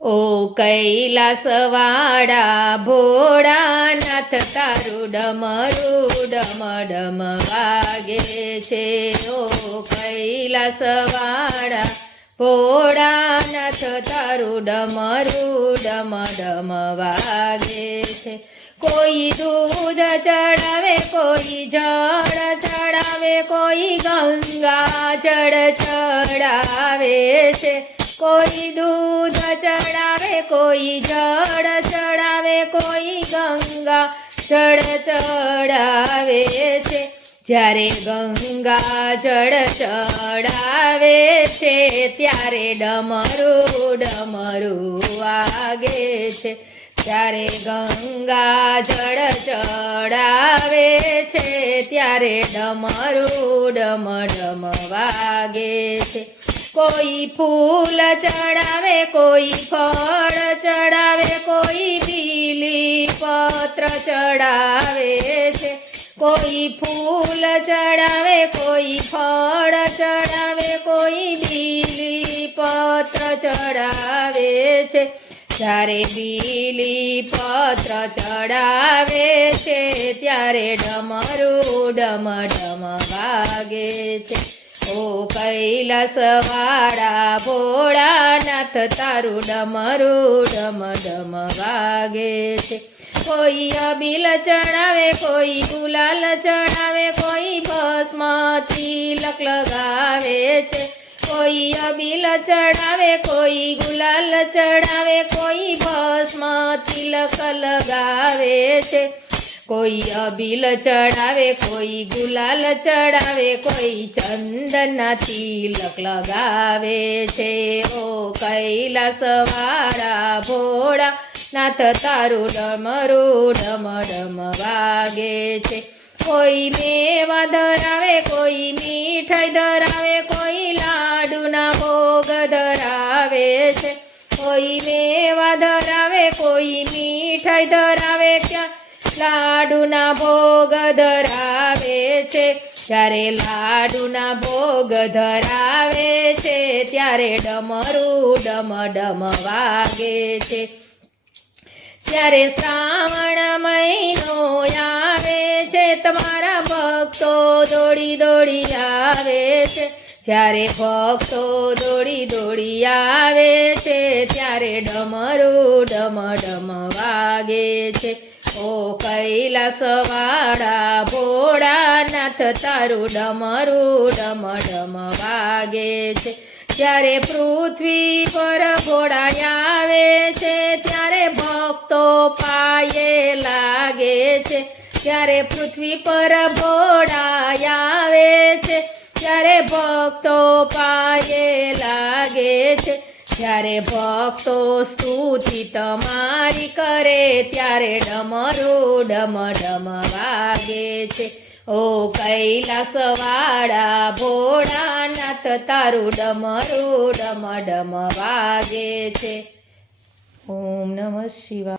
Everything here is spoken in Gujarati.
ઓ કૈલાસવાળા ભોળાનાથ તારું ડમરું ડમ ડમ વાગે છે. ઓ કૈલાસવાળા ભોળાનાથ તારું ડમરું ડમ ડમ વાગે છે. કોઈ દૂધ ચડાવે, કોઈ જળ ચડાવે, કોઈ ગંગા જળ ચડાવે છે. કોઈ દૂધ ચડાવે, કોઈ જળ ચડાવે, કોઈ ગંગા જળ ચડાવે છે. જ્યારે ગંગા જળ ચડાવે છે ત્યારે ડમરું ડમરું વાગે છે. ત્યારે ગંગા જળ ચડાવે છે ત્યારે ડમરું ડમ ડમ વાગે છે. કોઈ ફૂલ ચડાવે, કોઈ ફળ ચડાવે, કોઈ બીલી પત્ર ચડાવે છે. કોઈ ફૂલ ચડાવે, કોઈ ફળ ચડાવે, કોઈ બીલી પત્ર ચડાવે છે. જ્યારે બીલી પત્ર ચડાવે છે ત્યારે ડમરું ડમ ડમ વાગે છે. ઓ કૈલાસવાળા ભોળાનાથ તારું ડમરું ડમ ડમ વાગે છે. કોઈ અબીલ ચડાવે, કોઈ ગુલાલ ચડાવે, કોઈ ભસ્મ તિલક લગાવે છે. કોઈ અબીલ ચડાવે, કોઈ ગુલાલ ચડાવે, કોઈ ભસ્મ તિલક લગાવે છે. કોઈ અબીલ ચડાવે, કોઈ ગુલાલ ચડાવે, કોઈ ચંદનના તિલક લગાવે છે. ઓ કૈલાસવાળા ભોળાનાથ તારું ડમરું ડમ ડમ વાગે છે. કોઈ મેવા ધરાવે, કોઈ મીઠાઈ ધરાવે, કોઈ લાડુના ભોગ ધરાવે છે. કોઈ મેવા ધરાવે, કોઈ મીઠાઈ ધરાવે, લાડુના ભોગ ધરાવે છે. જ્યારે લાડુના ભોગ ધરાવે છે ત્યારે ડમરું ડમ ડમ વાગે છે. ત્યારે શ્રાવણ મહિનો આવે છે, તમારા ભક્તો દોડી દોડી આવે છે. જ્યારે ભક્તો દોડી દોડી આવે છે ત્યારે ડમરું ડમ ડમ વાગે છે. ઓ કૈલાસવાળા ભોળાનાથ તારું ડમરું ડમ ડમ વાગે છે. જ્યારે પૃથ્વી પર ભોળા આવે છે ત્યારે ભક્તો પાયે લાગે છે. જ્યારે પૃથ્વી પર ભોળા આવે છે ત્યારે ભક્તો પાયે લાગે છે. જ્યારે ભક્તો સ્તુતિ તમારી કરે ત્યારે ડમરું ડમ ડમ વાગે છે. ઓ કૈલાસવાળા ભોળાનાથ તારું ડમરું ડમ ડમ વાગે છે. ઓમ નમઃ શિવાય.